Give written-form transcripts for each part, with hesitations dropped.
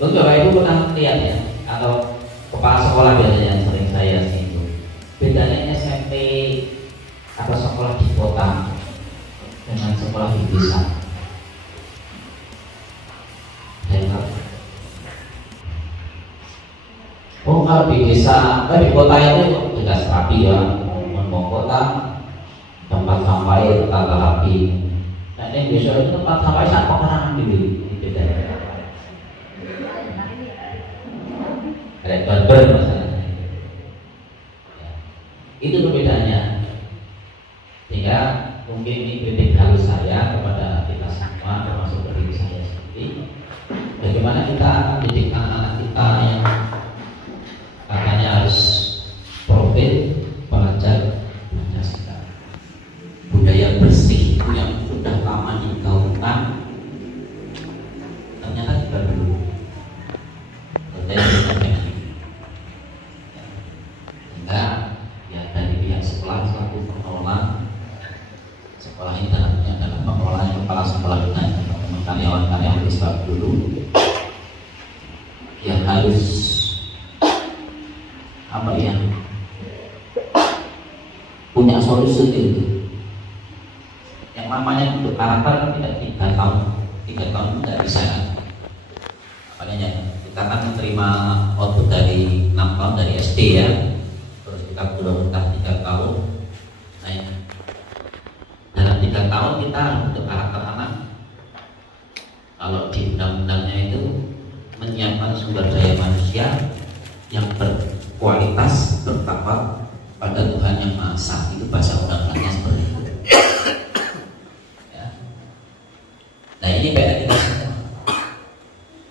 Lalu Bapak Ibu pernah lihat ya, atau kepala sekolah biasanya yang sering saya singgung, bedanya SMP atau sekolah di kota dengan sekolah di desa. Oh, kalau di desa, di kota itu jelas rapi ya, ngomong kota tempat sampai tata rapi. Nah, ini desa itu tempat sampai saat pengerangan dulu, beda. Ada barber masalahnya. Ya. Itu perbedaannya. Sehingga mungkin ini kritik halus saya kepada kita semua, termasuk diri saya sendiri. Bagaimana kita mendidik anak-anak kita yang katanya harus profit, belajar Pancasila, budaya bersih itu yang sudah lama digaungkan, ternyata juga belum. Sehingga ya dari pihak sekolah selaku pengelola sekolah ini dalamnya adalah pengelola yang kepala sekolah dengan karyawan-karyawan di sekolah dulu yang harus apa ya, punya solusi itu. Yang namanya untuk karakter tidak 3 tahun itu tidak bisa kan? Makanya kita kan menerima output dari 6 tahun dari SD ya, terus kita belum 3 tahun. Nah, dalam 3 tahun kita untuk karakter anak, kalau di undang-undangnya itu menyiapkan sumber daya manusia yang berkualitas, bertakwa pada Tuhan Yang Maha Esa. Itu bahasa undang-undangnya seperti itu. Ya. Nah, ini PR kita semua.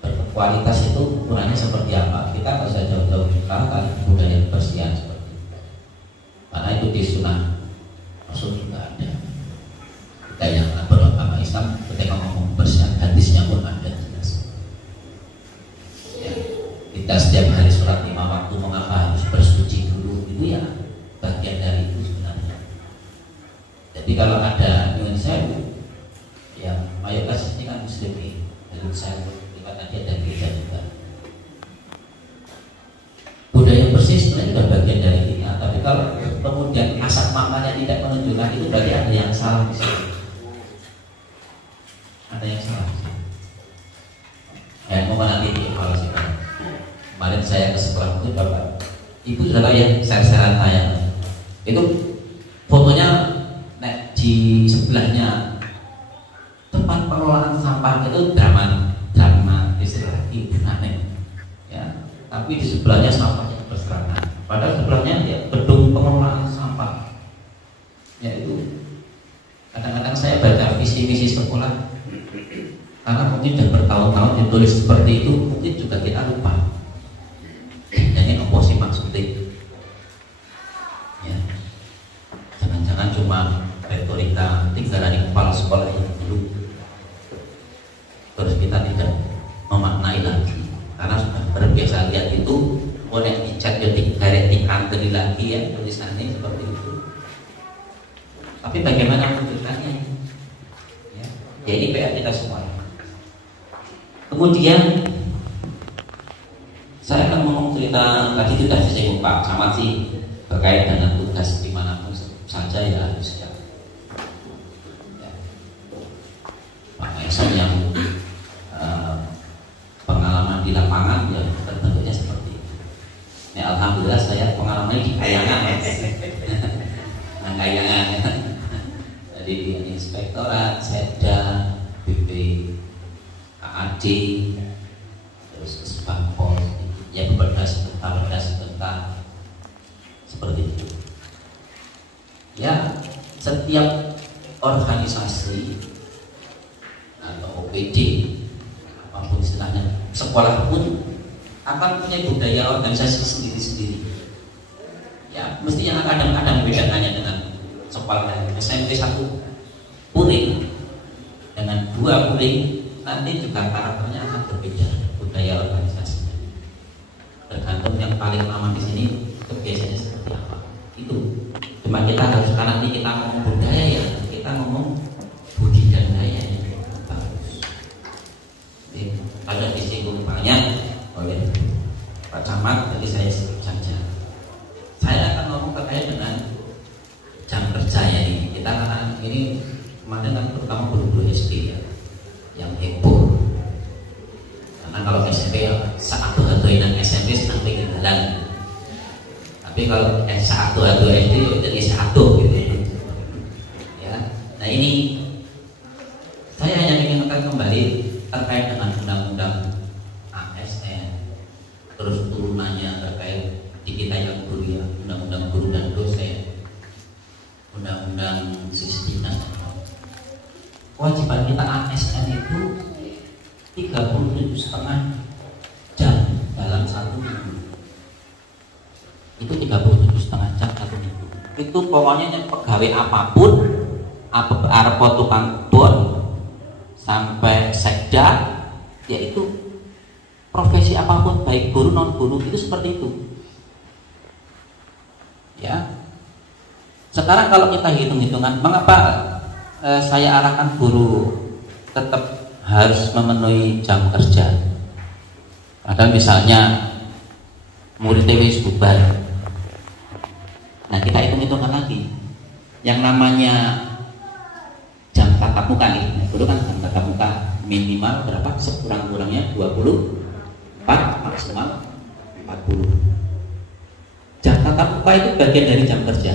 Berkualitas itu ukurannya seperti apa? Kita nggak usah jauh-jauh kan budaya kebersihan seperti itu. Karena itu di sunnah Rasul juga ada. Kita yang beragama Islam ketika ngomong kebersihan, hadisnya pun ada jelas. Ya. Kita setiap hari sholat 5 waktu, mengapa harus bersuci dulu? Itu ya bagian dari itu sebenarnya. Jadi kalau ada dengan saya, ya mayoritas ini kan muslim nih. Jadi saya kita tadi ada gereja juga. Budaya bersih sebenarnya juga bagian dari ini. Tapi kalau kemudian asal maknanya tidak menunjukkan itu, berarti ada yang salah di sini. Ada yang salah. Ya, mau nanti dievaluasikan. Kemarin saya ke sekolah itu Bapak Ibu sudah tahu ya, share-sharean saya itu fotonya di sebelahnya tempat pengelolaan sampah itu drama istilah ibu aneh ya, tapi di sebelahnya sampahnya berserakan, padahal sebelahnya ya gedung pengelolaan sampah ya. Itu kadang-kadang saya baca visi misi sekolah karena mungkin sudah bertahun-tahun ditulis seperti itu, mungkin juga kita lupa. Ini apa sih maksudnya? Ya, jangan-jangan cuma retorika tinggal di kepala sekolah yang dulu, terus kita tidak memaknai lagi karena sudah terbiasa lihat itu. Oleh dicat jadi garet dikanteli lagi ya tulisannya seperti itu. Tapi bagaimana menunjukkannya? Ya ini PR kita semua. Kemudian saya akan ngomong cerita tadi sudah disinggung Pak Camat sih terkait dengan tugas dimanapun saja ya harus ya. Pak Eson yang pengalaman di lapangan ya terbentuknya seperti itu. Ya, alhamdulillah saya pengalamannya di Kayangan ya. Nah, Kayangan ya. Jadi di Inspektorat, Setda, BP, AAD, terus Kesbangpol, ya beberapa sebentar seperti itu. Ya, setiap organisasi atau OPD apapun istilahnya, sekolah pun akan punya budaya organisasi sendiri-sendiri. Ya, mesti yang kadang-kadang bedakannya dengan sekolah SMP 1 puring dengan 2 puring, nanti juga karakternya akan berbeda budaya organisasinya. Tergantung yang paling lama di sini kebiasaannya seperti apa. Itu cuma kita harus, karena nanti kita ngomong budaya ya, kita ngomong budi dan daya yang bagus. Ada disinggung banyak ini kemarin kan terutama guru-guru SD ya yang heboh. Karena kalau SMP ya satu-satunya SMP senang ketinggalan. Tapi kalau S1 SD jadi satu gitu ya. Nah ini saya hanya mengingatkan kembali terkait dengan undang-undang ASN, terus turunannya terkait di kita yang guru ya, undang-undang guru dan dosen, undang-undang sistem nasional. Kewajiban kita ASN itu 37,5 jam dalam satu minggu. Itu 37,5 jam satu minggu. Itu pokoknya pegawai apapun, apa tukang bon sampai sekda, yaitu profesi apapun baik guru non guru itu seperti itu. Ya. Sekarang kalau kita hitung-hitungan, mengapa saya arahkan guru tetap harus memenuhi jam kerja? Padahal misalnya murid wis bubar. Nah kita hitung-hitungkan lagi, yang namanya jam tatap muka nih, dulu kan jam tatap muka minimal berapa? Sekurang-kurangnya 24, maksimal 40. Jam tatap muka itu bagian dari jam kerja.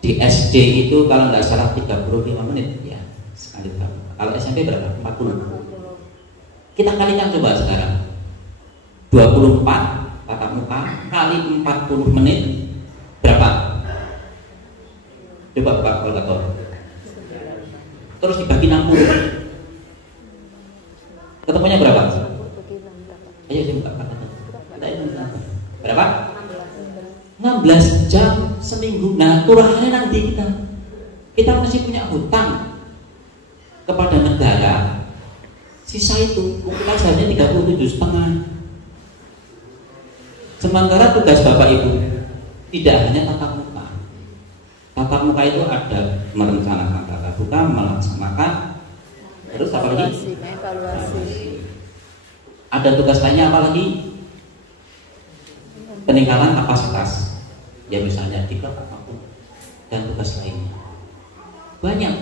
Di SD itu kalau nggak salah 35 menit ya sekali tatap muka. Kalau SMP berapa? 40. Kita kalikan coba sekarang 24 tatap muka kali 40 menit berapa? Coba Pak kalkulator. Terus dibagi 60. Ketemunya berapa? Ayo coba kalkulator. Berapa? 16 jam seminggu. Nah, kurangnya nanti kita masih punya hutang kepada negara. Sisa itu kita saja 37,5. Sementara tugas Bapak Ibu tidak hanya tatap muka. Tatap muka itu ada merencanakan tatap muka, melaksanakan, terus apa lagi? Evaluasi. Ada tugas lainnya apa lagi? Peningkatan kapasitas. Ya misalnya diklat apapun dan tugas lainnya. Banyak.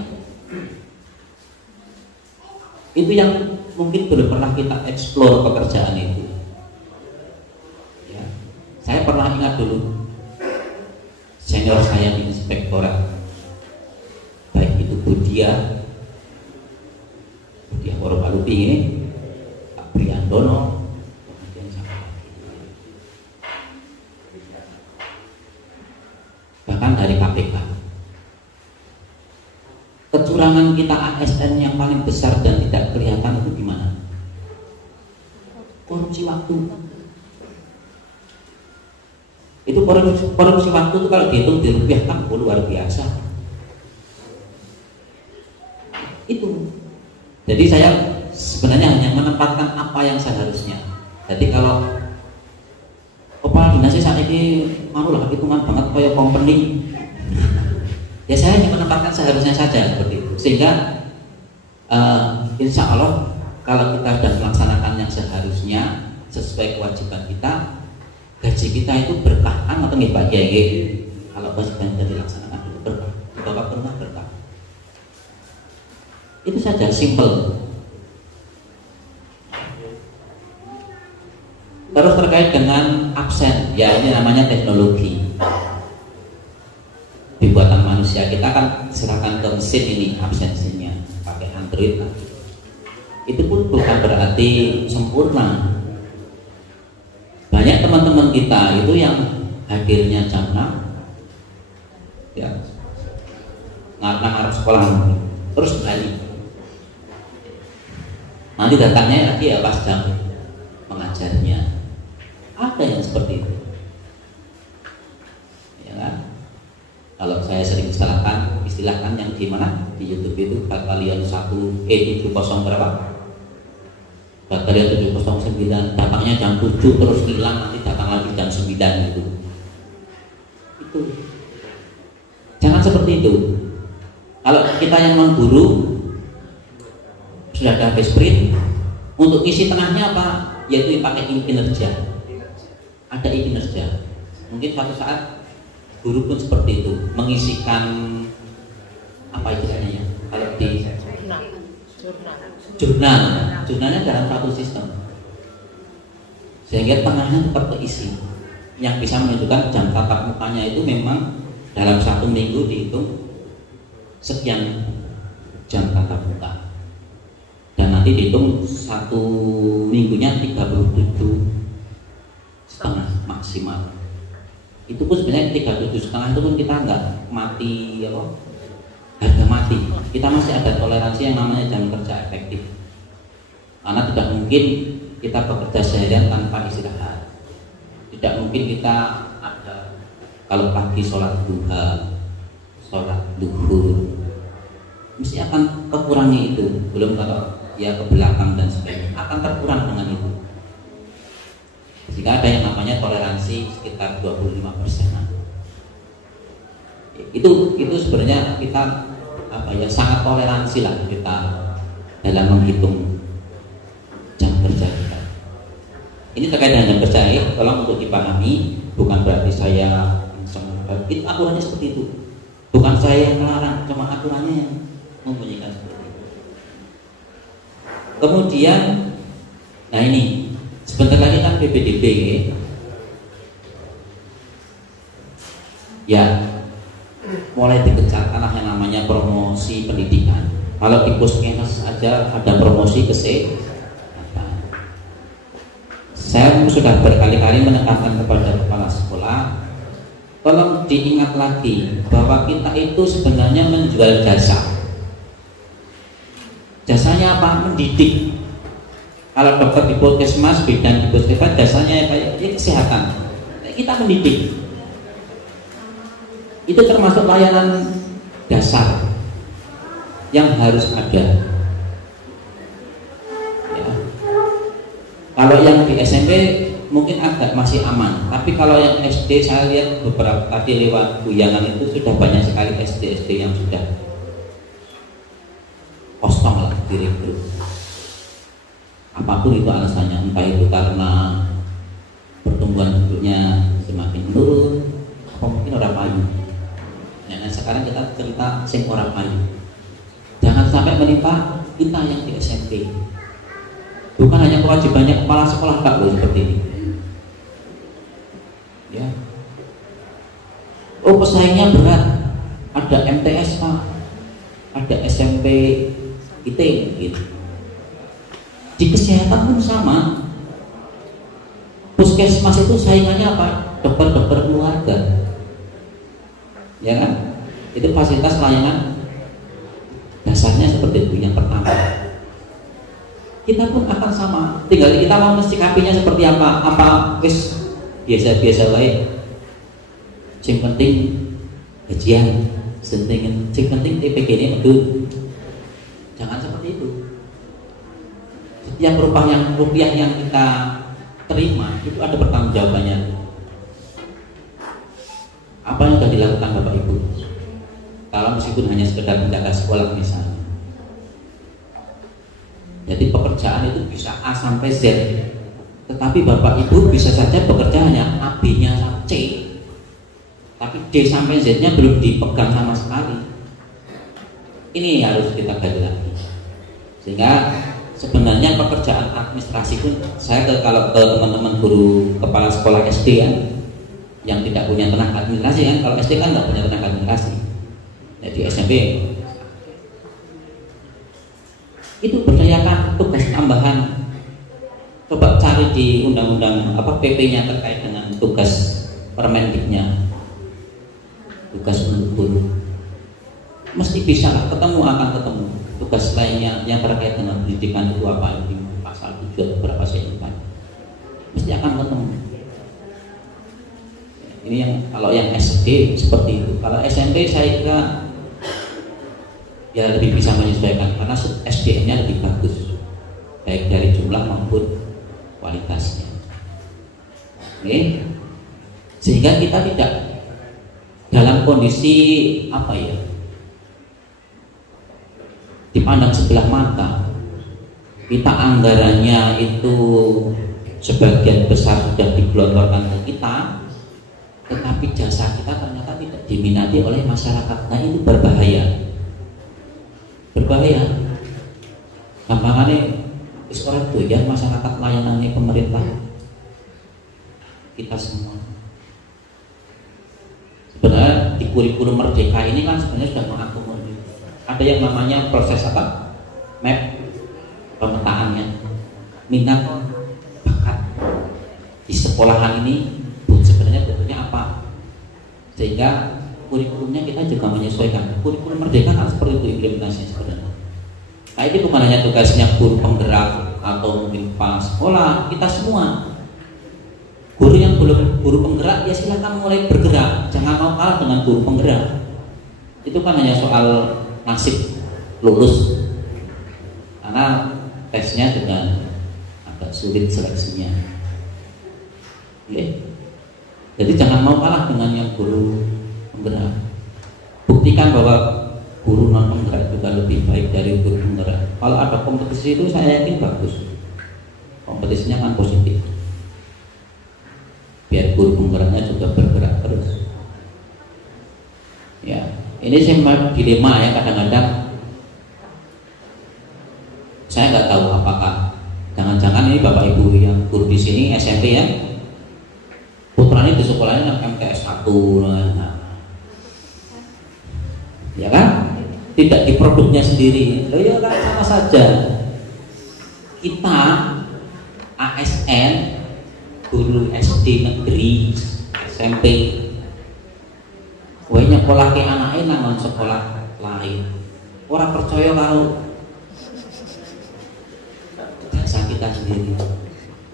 Itu yang mungkin belum pernah kita eksplor pekerjaan itu. Ya. Saya pernah ingat dulu senior saya di inspektorat, baik itu Budia Woropalupi ini, Pak Priandono, kemudian siapa lagi? Bahkan dari KPK. Kecurangan kita ASN yang paling besar dan tidak kelihatan itu gimana? Korupsi waktu. Itu korupsi waktu itu kalau dihitung dirupiahkan luar biasa. Itu. Jadi saya sebenarnya hanya menempatkan apa yang seharusnya. Jadi kalau kepala dinas saat ini manulah hitungan banget kayak company. Ya saya hanya menempatkan seharusnya saja seperti itu. Sehingga insya Allah kalau kita sudah melaksanakan yang seharusnya sesuai kewajiban kita, gaji kita itu berkah atau nggih Pak Kiai. Kalau kewajiban kita dilaksanakan itu berkah, Bapak pernah berkah. Itu saja, simple. Terus terkait dengan absen, ya ini namanya teknologi. Di buatan manusia kita kan serahkan ke mesin ini absensinya, pakai Android lah. Itu pun bukan berarti sempurna. Banyak teman-teman kita itu yang hadirnya jam 6 ya ngarep sekolah terus balik, nanti datangnya lagi ya pas jam mengajarnya. Ada yang seperti itu ya kan. Kalau saya sering istilahkan yang gimana di YouTube itu batalion 700 berapa, batalion 709 datangnya jam 7 terus hilang, nanti datang lagi jam 9 gitu. Itu jangan seperti itu. Kalau kita yang non guru sudah ada habis sprint, untuk isi tengahnya apa? Yaitu pakai kinerja. Ada kinerja. Mungkin suatu saat guru pun seperti itu, mengisikan apa istilahnya ya, kalau di jurnalnya dalam satu sistem, sehingga tengahnya tetap terisi, yang bisa menunjukkan jam tatap mukanya itu memang dalam 1 minggu dihitung sekian jam tatap muka, dan nanti dihitung 1 minggunya 37,5 maksimal. Itu pun sebenarnya 37,5 itu pun kita nggak mati harga mati, kita masih ada toleransi yang namanya jam kerja efektif, karena tidak mungkin kita bekerja seharian tanpa istirahat. Tidak mungkin kita ada, kalau pagi sholat duha, sholat duhur, mesti akan kekurangi itu. Belum kalau ya ke belakang dan sebagainya, akan terkurang dengan itu. Jika ada yang namanya toleransi sekitar 25%. Itu sebenarnya kita sangat toleransi lah kita dalam menghitung jam kerja kita. Ini terkait dengan jam kerja, tolong untuk dipahami, bukan berarti saya itu aturannya seperti itu. Bukan saya yang melarang, cuma aturannya yang membunyikan seperti itu. Kemudian, nah ini sebentar lagi kan PPDB ya, mulai digencarkan yang namanya promosi pendidikan. Kalau di puskesmas aja ada promosi kesehatan. Saya sudah berkali-kali menekankan kepada kepala sekolah, tolong diingat lagi bahwa kita itu sebenarnya menjual jasa. Jasanya apa? Mendidik. Kalau dokter di puskesmas, bidan di puskesmas, jasanya kayak kesehatan. Kita mendidik. Itu termasuk layanan dasar yang harus ada. Ya. Kalau yang di SMP mungkin agak masih aman, tapi kalau yang SD saya lihat beberapa tadi lewat guyangan itu sudah banyak sekali SD yang sudah kosong lah, direkrut. Apapun itu alasannya, entah itu karena pertumbuhan penduduknya semakin menurun, atau mungkin orang payu. Nah, sekarang kita cerita sing orang payu. Jangan sampai menimpa kita yang di SMP. Bukan hanya kewajibannya kepala sekolah tak loh seperti ini. Ya. Oh, pesaingnya berat. Ada MTS Pak, ada SMP IT gitu. Di kesehatan pun sama. Puskesmas itu saingannya apa? Dokter-dokter keluarga. Ya kan? Itu fasilitas layanan dasarnya seperti itu yang pertama. Kita pun akan sama. Tinggal kita mau mensikapinya seperti apa? Apa wis biasa-biasa baik. Yang penting gajian, yang penting TPG ini betul. Jangan seperti itu. Setiap rupiah yang kita terima itu ada pertanggungjawabannya. Apa yang sudah dilakukan Bapak Ibu? Kalau meskipun hanya sekedar menjaga sekolah misalnya. Jadi pekerjaan itu bisa A sampai Z. Tetapi Bapak Ibu bisa saja bekerja hanya A, B-nya sampai C. Tapi D sampai Z-nya belum dipegang sama sekali. Ini yang harus kita gali lagi. Sehingga sebenarnya pekerjaan administrasi pun saya kalau ke teman-teman guru kepala sekolah SD ya, yang tidak punya tenaga administrasi kan, kalau SD kan nggak punya tenaga administrasi, jadi SMP itu berdayakan tugas tambahan. Coba cari di undang-undang PP-nya terkait dengan tugas Permendiknya, tugas untuk guru, mesti bisa lah akan ketemu tugas lainnya yang terkait dengan pendidikan itu apa, di pasal 7 atau berapa saya lupa, mesti akan ketemu. Ini yang kalau yang SD seperti itu. Kalau SMP saya kira ya lebih bisa menyesuaikan karena SDM-nya lebih bagus, baik dari jumlah maupun kualitasnya. Oke. Sehingga kita tidak dalam kondisi dipandang sebelah mata. Kita anggarannya itu sebagian besar sudah digelontorkan ke kita, tetapi jasa kita ternyata diminati oleh masyarakat. Nah itu berbahaya. Gampangannya orang itu ya masyarakat layanannya pemerintah kita semua. Sebenarnya di kurikulum Merdeka ini kan sebenarnya sudah mengakomodir. Ada yang namanya proses apa? Map pemetaannya, minat bakat di sekolahan ini sebenarnya bentuknya apa, sehingga kurikulumnya kita juga menyesuaikan. Kurikulum Merdeka kan seperti itu implementasinya sebenarnya. Nah ini bukan hanya tugasnya guru penggerak atau mungkin kepala sekolah, kita semua. Guru yang belum guru penggerak ya silakan mulai bergerak, jangan mau kalah dengan guru penggerak. Itu kan hanya soal nasib lulus, karena tesnya juga agak sulit seleksinya. Oke. Jadi jangan mau kalah dengan yang guru penggerak. Buktikan bahwa guru non penggerak juga lebih baik dari guru penggerak. Kalau ada kompetisi itu saya yakin bagus. Kompetisinya kan positif. Biar guru penggeraknya juga bergerak terus. Ya, ini semua dilema ya kadang-kadang. Saya nggak tahu apakah jangan-jangan ini bapak ibu yang guru di sini SMP ya, putranya di sekolahnya MTS 1, nah, ya kan? Tidak di produknya sendiri. Loh ya kan sama saja. Kita ASN, guru SD negeri, SMP, wae nyekolahke anake nang sekolah lain. Ora percaya karo jasa kita sendiri.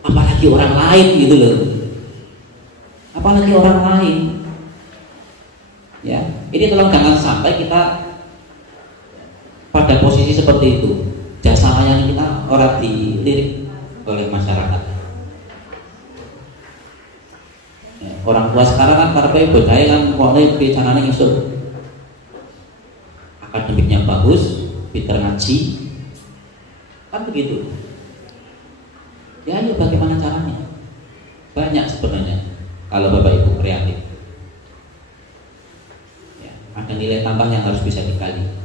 Apalagi orang lain gitu loh. Apalagi orang lain. Ya, ini tolong jangan sampai kita pada posisi seperti itu. Jasa layanan kita orang dilirik oleh masyarakat. Ya, orang tua sekarang kan karena budaya kan mulai bicaranya isu akademiknya bagus, pintar ngaji, kan begitu. Ya, ayo bagaimana caranya? Banyak sebenarnya kalau bapak ibu kreatif. Ya, ada nilai tambah yang harus bisa digali.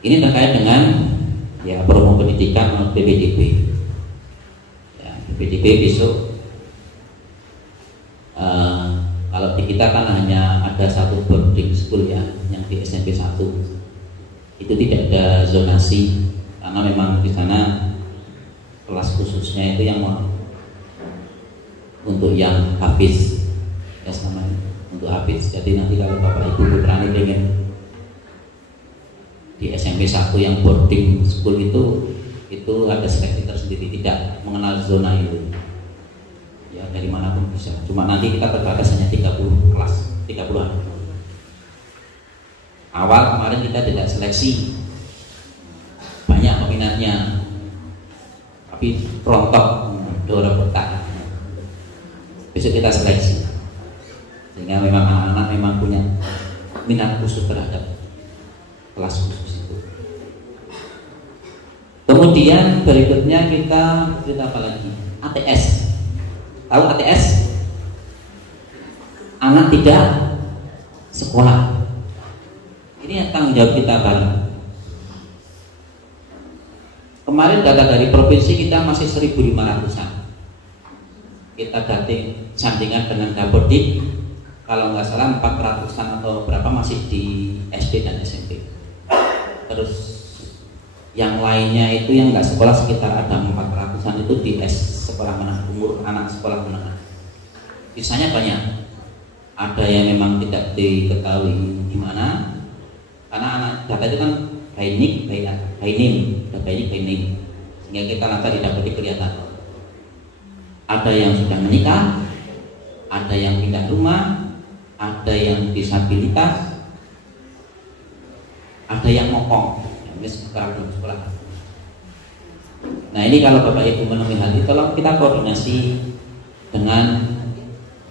Ini terkait dengan ya promo pendidikan PPDB. Ya, PPDB besok kalau di kita kan hanya ada satu boarding school ya, yang di SMP 1 itu tidak ada zonasi karena memang di sana kelas khususnya itu yang untuk yang habis ya sama untuk habis. Jadi nanti kalau bapak ibu putranya pengen di SMP 1 yang boarding school itu ada seleksi tersendiri, tidak mengenal zona itu. Ya dari manapun bisa. Cuma nanti kita terbatas hanya 30 kelas, 30-an. Awal kemarin kita tidak seleksi, banyak peminatnya, tapi rontok, dorong petak. Besok kita seleksi, sehingga memang anak-anak memang punya minat khusus terhadap kelas khusus itu. Kemudian berikutnya kita apa lagi? ATS. Tahu ATS? Anak tidak sekolah. Ini yang tanggung jawab kita bareng. Kemarin data dari provinsi kita masih 1.500-an. Kita dating sandingan dengan Dapodik, kalau nggak salah 400-an atau berapa masih di SD dan SMP. Terus yang lainnya itu yang nggak sekolah sekitar ada 400-an itu di sekolah menengah, umur anak sekolah menengah. Sisanya banyak. Ada yang memang tidak diketahui di mana, karena anak data itu kan by name, sehingga kita nanti tidak boleh kelihatan. Ada yang sudah menikah, ada yang pindah rumah, ada yang disabilitas, ada yang mokong, sekarang belum sekolah. Nah ini kalau bapak ibu menemui hal ini, tolong kita koordinasi dengan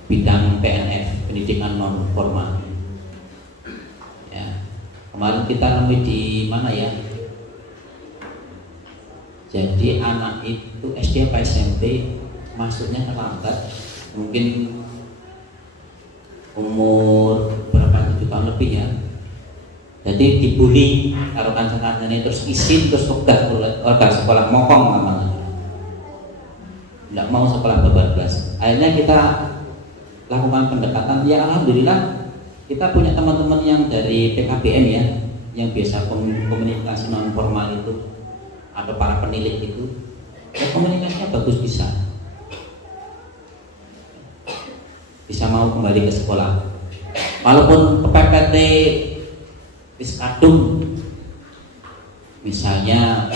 bidang PNF, pendidikan non formal. Ya, kemarin kita nemui di mana ya? Jadi anak itu SD apa SMP masuknya terlambat, mungkin umur Jadi dibully karo kancan-kancane terus isin terus wegah sekolah mokong namanya. Tidak mau sekolah bablas. Akhirnya kita lakukan pendekatan. Ya alhamdulillah kita punya teman-teman yang dari PKBM ya, yang biasa komunikasi non formal itu atau para penilik itu, ya komunikasinya bagus bisa mau kembali ke sekolah. Walaupun kepepet wis kadung, misalnya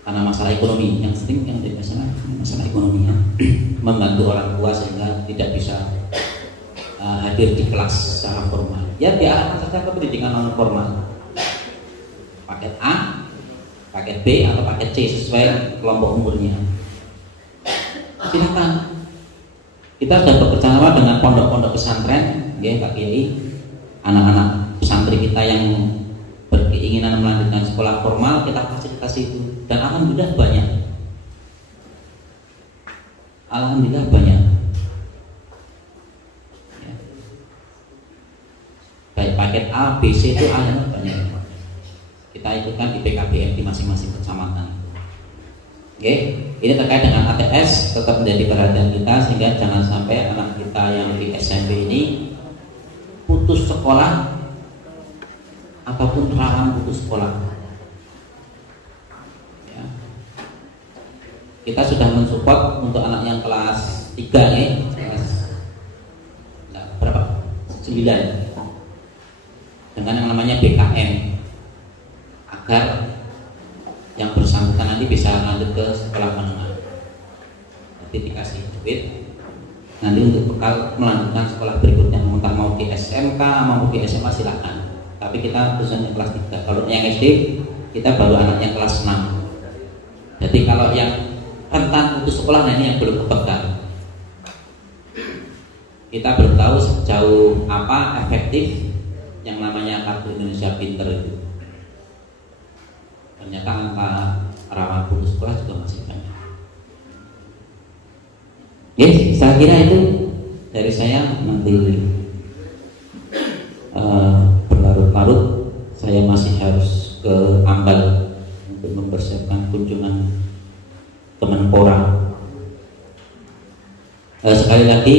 karena masalah ekonomi yang sering yang jadi masalah ekonomi ya, membantu orang tua sehingga tidak bisa hadir di kelas secara formal. Ya diarahkan saja ke pendidikan non formal, paket A, paket B atau paket C sesuai kelompok umurnya. Silakan. Kita sudah bekerja sama dengan pondok-pondok pesantren, ya Pak Kiai, anak-anak pesantren kita yang berkeinginan melanjutkan sekolah formal kita fasilitasi itu, dan alhamdulillah banyak. Alhamdulillah banyak. Ya. Baik paket A, B, C itu alhamdulillah banyak. Kita ikutkan di PKBM di masing-masing kecamatan. Oke, ini terkait dengan ATS tetap menjadi perhatian kita sehingga jangan sampai anak kita yang di SMP ini putus sekolah ataupun rawan putus sekolah. Ya. Kita sudah mensupport untuk anak yang kelas 3 nih, kelas berapa? 9 dengan yang namanya BKM agar yang bersangkutan nanti bisa lanjut ke sekolah menengah. Nanti dikasih duit nanti untuk bekal melanjutkan sekolah berikutnya, entah mau di SMK mau di SMA silakan. Tapi kita khususnya kelas 3. Kalau yang SD kita baru anak yang kelas 6. Jadi kalau yang rentan putus sekolah, nah ini yang belum kepegang. Kita belum tahu sejauh apa efektif yang namanya Kartu Indonesia Pinter itu. Ternyata angka rawan putus sekolah juga masih banyak. Yes, saya kira itu dari saya. Nanti berlarut-larut saya masih harus ke Ambal untuk mempersiapkan kunjungan Kemenpora. Sekali lagi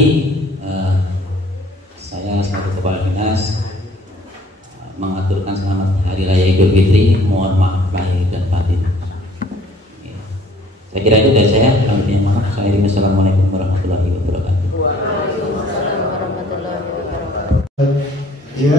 saya selaku kepala dinas mengaturkan selamat Hari Raya Idul Fitri. Mohon maaf lahir dan batin. Saya kira itu dari saya. Assalamualaikum warahmatullahi wabarakatuh. Waalaikumsalam warahmatullahi wabarakatuh. Ya